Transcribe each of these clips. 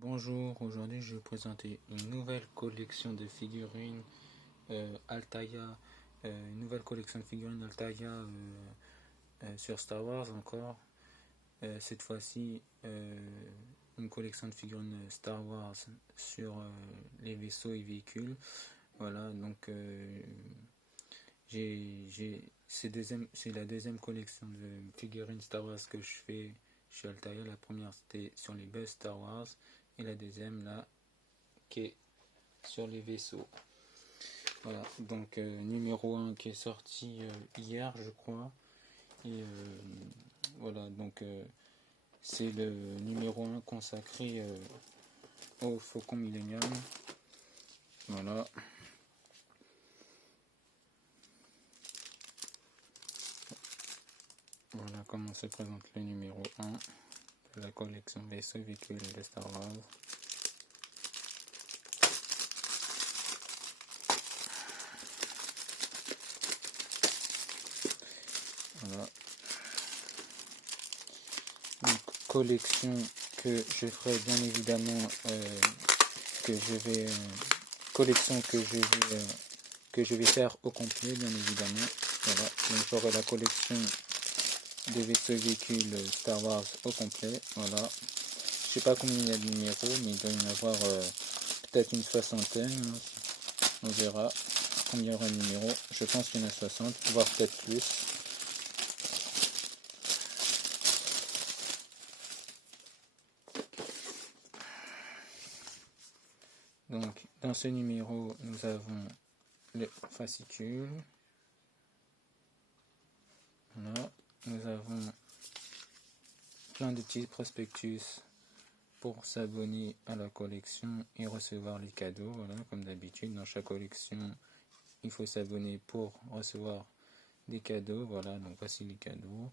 Bonjour, aujourd'hui je vais vous présenter une nouvelle collection de figurines Altaïa, une nouvelle collection de figurines Altaïa sur Star Wars encore. Cette fois-ci, une collection de figurines Star Wars sur les vaisseaux et véhicules. Voilà, donc c'est la deuxième collection de figurines Star Wars que je fais chez Altaïa. La première c'était sur les bus Star Wars et la deuxième là qui est sur les vaisseaux. Voilà, donc numéro 1 qui est sorti hier je crois. Et voilà, donc c'est le numéro 1 consacré au Faucon Millennium. Voilà. Voilà comment se présente le numéro 1 de la collection vaisseaux et véhicules de Star Wars. Voilà. Une collection que je ferai bien évidemment collection que je vais faire au complet bien évidemment. Voilà. Donc j'aurai la collection des vaisseaux et véhicules Star Wars au complet. Voilà. Je sais pas combien il y a de numéros, mais il doit y en avoir peut-être une soixantaine. On verra combien il y aura de numéros. Je pense qu'il y en a 60, voire peut-être plus. Donc, dans ce numéro, nous avons le fascicule. Voilà. Nous avons plein de petits prospectus pour s'abonner à la collection et recevoir les cadeaux. Voilà, comme d'habitude, dans chaque collection, il faut s'abonner pour recevoir des cadeaux. Voilà, donc voici les cadeaux.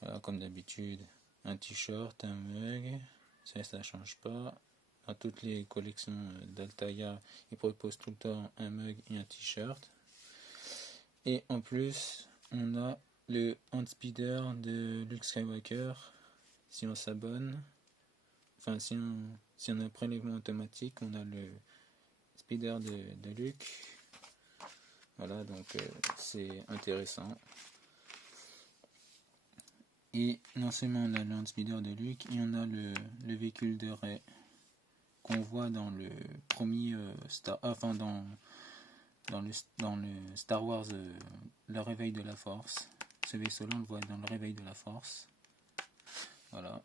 Voilà, comme d'habitude, un t-shirt, un mug, ça change pas. Dans toutes les collections d'Altaïa, ils proposent tout le temps un mug et un t-shirt. Et en plus, on a le handspeeder de Luke Skywalker, si on s'abonne. Enfin, si on a un prélèvement automatique, on a le speeder de Luke. Voilà, donc c'est intéressant. Et non seulement on a le handspeeder de Luke, et on a le véhicule de Rey qu'on voit dans le premier dans le Star Wars le réveil de la force. Ce vaisseau là on le voit dans le réveil de la force. Voilà.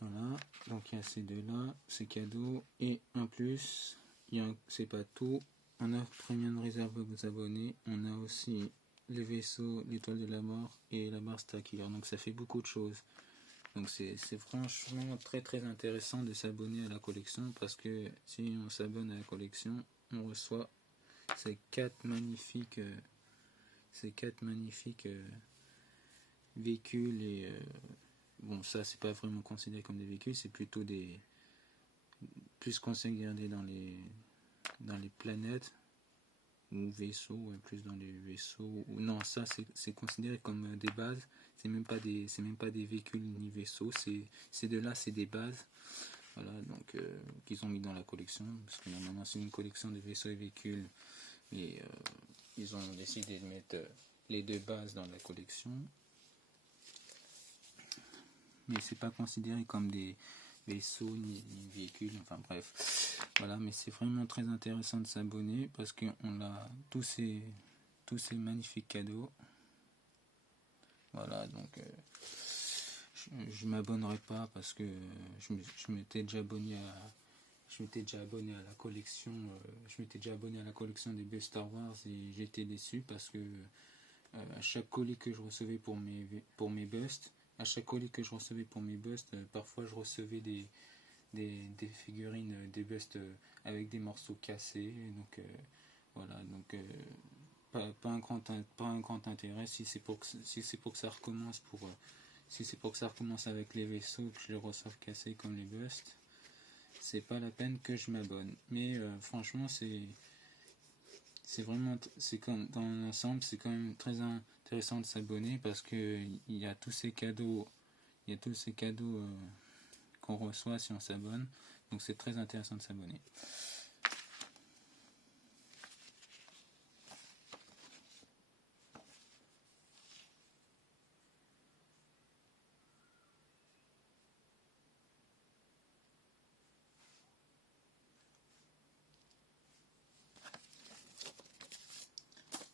Voilà, donc il y a ces deux là, ces cadeaux, et en plus, c'est pas tout, on a premium réserve à vous abonner, on a aussi les vaisseaux, l'étoile de la mort et la barre Starkiller, donc ça fait beaucoup de choses. Donc c'est franchement très très intéressant de s'abonner à la collection, parce que si on s'abonne à la collection, on reçoit ces quatre magnifiques véhicules. Et bon, ça c'est pas vraiment considéré comme des véhicules, c'est plutôt plus considéré dans les planètes ou vaisseaux, plus dans les vaisseaux. Non, ça c'est considéré comme des bases. C'est même pas des véhicules ni vaisseaux. Ces deux-là, c'est des bases. Voilà, donc qu'ils ont mis dans la collection, parce que normalement c'est une collection de vaisseaux et véhicules, mais ils ont décidé de mettre les deux bases dans la collection. Mais c'est pas considéré comme des vaisseaux ni véhicules, enfin bref. Voilà, mais c'est vraiment très intéressant de s'abonner, parce qu'on a tous ces magnifiques cadeaux. Voilà, donc je m'abonnerai pas, parce que je m'étais déjà abonné à la collection. Je m'étais déjà abonné à la collection des Best Star Wars, et j'étais déçu, parce que à chaque colis que je recevais pour mes busts, parfois je recevais des figurines, des busts avec des morceaux cassés. Donc voilà, donc pas un grand intérêt. Si c'est pour que ça recommence si c'est pour que ça recommence avec les vaisseaux, que je les reçoive cassés comme les busts, c'est pas la peine que je m'abonne. Mais franchement, c'est c'est vraiment, c'est comme dans l'ensemble, c'est quand même très intéressant de s'abonner parce que il y a tous ces cadeaux, qu'on reçoit si on s'abonne. Donc c'est très intéressant de s'abonner.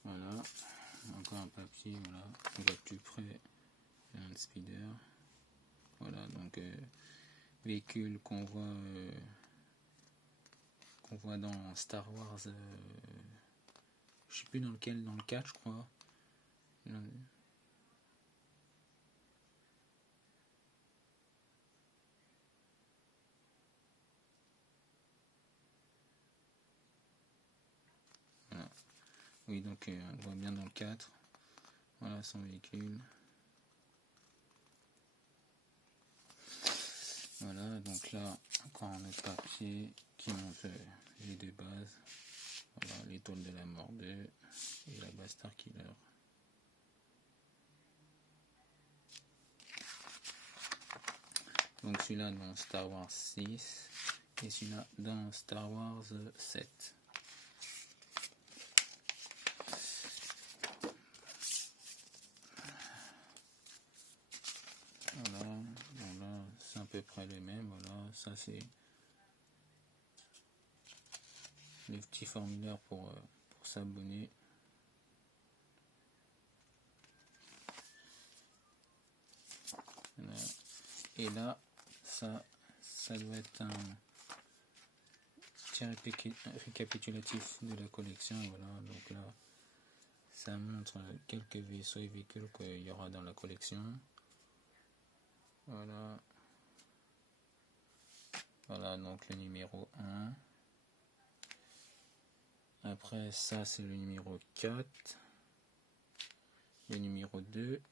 Voilà, encore un papier, voilà, on voit plus près, un speeder. Voilà, donc véhicule qu'on voit dans Star Wars, je sais plus dans lequel, dans le 4 je crois. Voilà. Oui, donc on voit bien dans le 4. Voilà son véhicule. Voilà, donc là, encore un autre papier qui montre les deux bases. Voilà, l'étoile de la mort 2 et la base Starkiller. Donc celui-là dans Star Wars 6 et celui-là dans Star Wars 7. Voilà, c'est à peu près les mêmes. Voilà, ça c'est le petit formulaire pour s'abonner. Voilà. Et là, ça doit être un petit récapitulatif de la collection. Voilà, donc là, ça montre quelques vaisseaux et véhicules qu'il y aura dans la collection. Voilà. Voilà, donc le numéro 1. Après ça, c'est le numéro 4. Le numéro 2.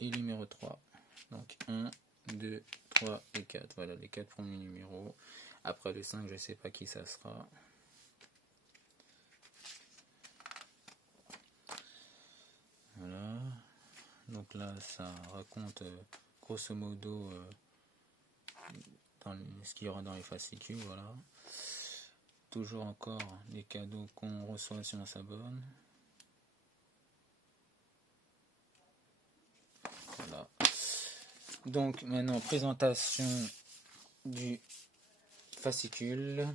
Et le numéro 3. Donc 1, 2, 3 et 4. Voilà les 4 premiers numéros. Après le 5, je ne sais pas qui ça sera. Voilà. Donc là, ça raconte grosso modo ce qu'il y aura dans les fascicules. Voilà. Toujours encore les cadeaux qu'on reçoit si on s'abonne. Voilà. Donc maintenant, présentation du fascicule.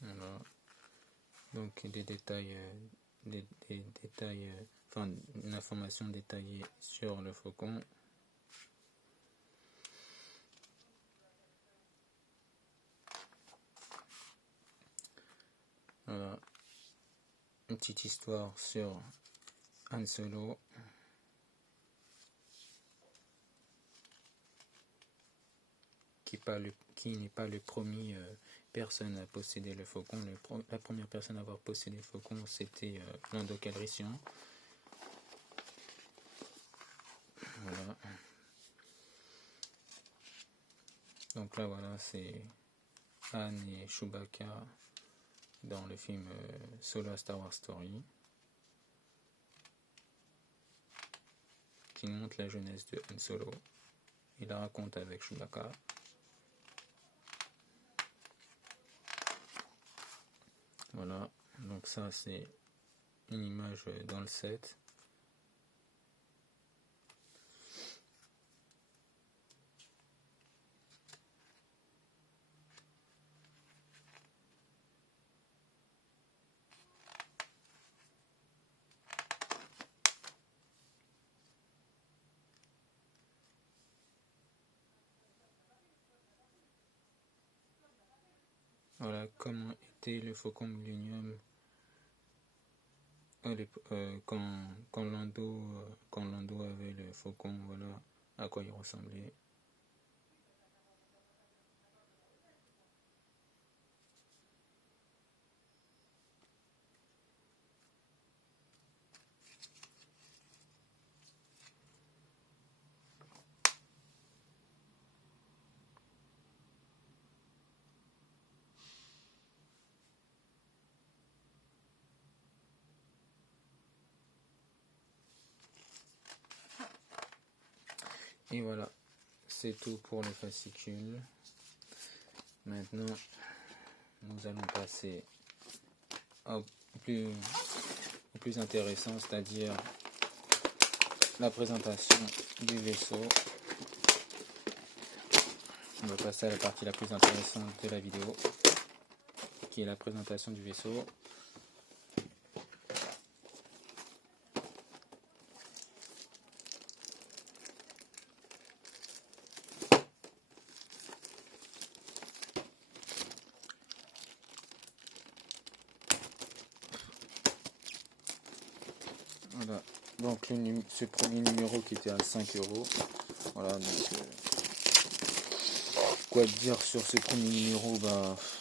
Voilà. Donc des détails, enfin une information détaillée sur le faucon. Voilà. Une petite histoire sur Han Solo. Qui n'est pas le premier personne à posséder le faucon. La première personne à avoir possédé le faucon, c'était Lando Calrissian. Voilà. Donc là, voilà, c'est Han et Chewbacca dans le film Solo Star Wars Story, qui montre la jeunesse de Han Solo. Il la raconte avec Chewbacca. Voilà, donc ça c'est une image dans le set. Voilà comment était le Faucon Millenium quand Lando avait le Faucon, voilà à quoi il ressemblait. Et voilà, c'est tout pour les fascicules. Maintenant, nous allons passer au plus intéressant, c'est-à-dire la présentation du vaisseau. On va passer à la partie la plus intéressante de la vidéo, qui est la présentation du vaisseau. Voilà, donc ce premier numéro qui était à 5 €. Voilà, donc quoi dire sur ce premier numéro?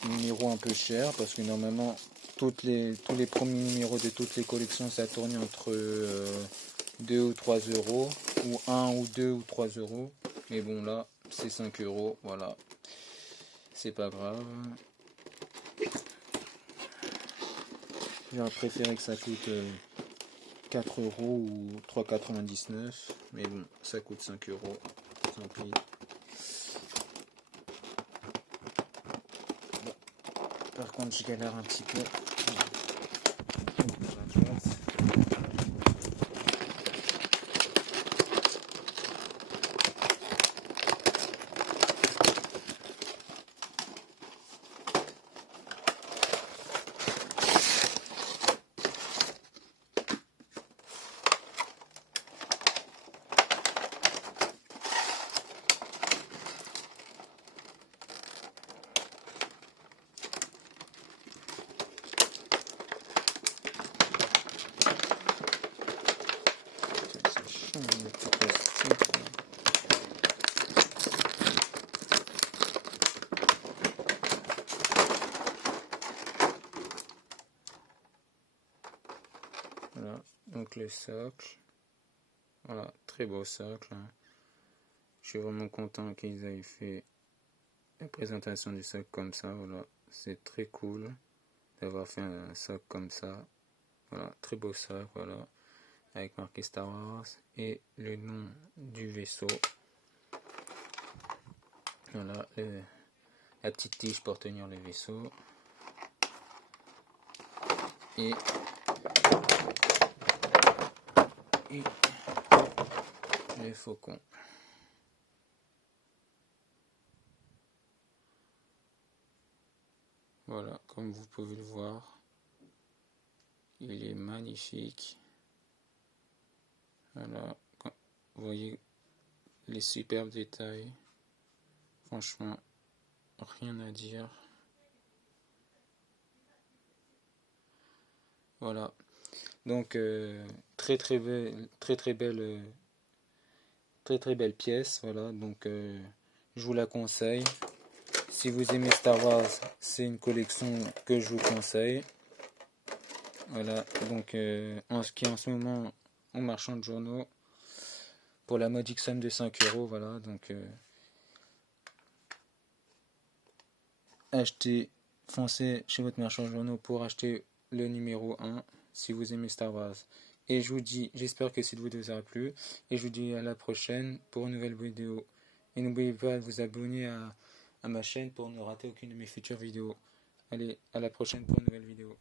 Numéro un peu cher, parce que normalement tous les premiers numéros de toutes les collections ça tournait entre 2 ou 3 €, ou 1 ou 2 ou 3 €. Mais bon, là c'est 5 €, voilà, c'est pas grave. J'aurais préféré que ça coûte 4 € ou 3,99 €, mais bon, ça coûte 5 €, tant pis. Bon. Par contre, je galère un petit peu. Voilà, donc le socle. Voilà, très beau socle. Hein. Je suis vraiment content qu'ils aient fait la présentation du socle comme ça. Voilà, c'est très cool d'avoir fait un socle comme ça. Voilà, très beau socle, voilà, avec marqué Star Wars et le nom du vaisseau. Voilà, la petite tige pour tenir le vaisseau. Et les faucons. Voilà, comme vous pouvez le voir, il est magnifique. Voilà, vous voyez les superbes détails. Franchement, rien à dire. Voilà, donc très belle pièce. Voilà, donc je vous la conseille. Si vous aimez Star Wars, c'est une collection que je vous conseille. Voilà, donc en ce moment au marchand de journaux pour la modique somme de 5 €. Voilà, donc foncez chez votre marchand de journaux pour acheter le numéro 1 si vous aimez Star Wars. Et je vous dis, j'espère que cette vidéo vous aura plu, et je vous dis à la prochaine pour une nouvelle vidéo. Et n'oubliez pas de vous abonner à ma chaîne pour ne rater aucune de mes futures vidéos. Allez, à la prochaine pour une nouvelle vidéo.